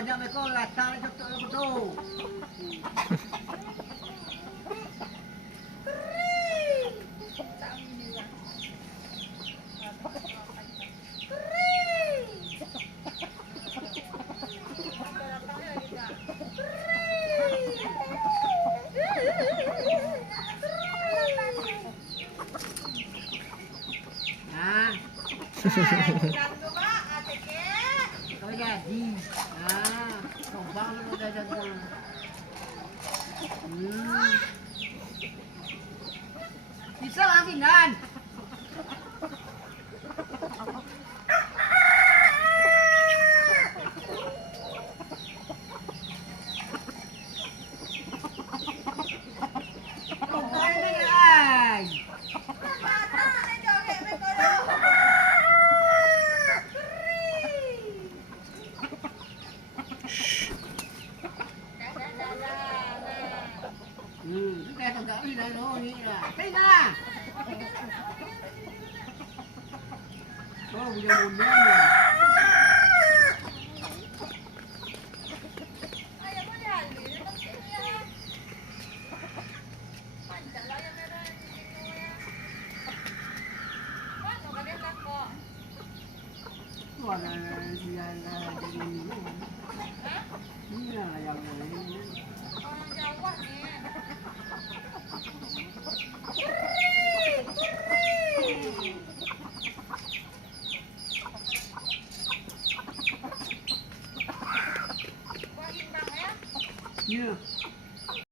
banyak mereka rasa nak contoh lah betul. Kau jadi, kembang lu dah jago. Bisa lagi nan. Cái thằng gã đi đây nó nghĩ là cái na. Có bây giờ buồn nữa rồi. Còn là gì là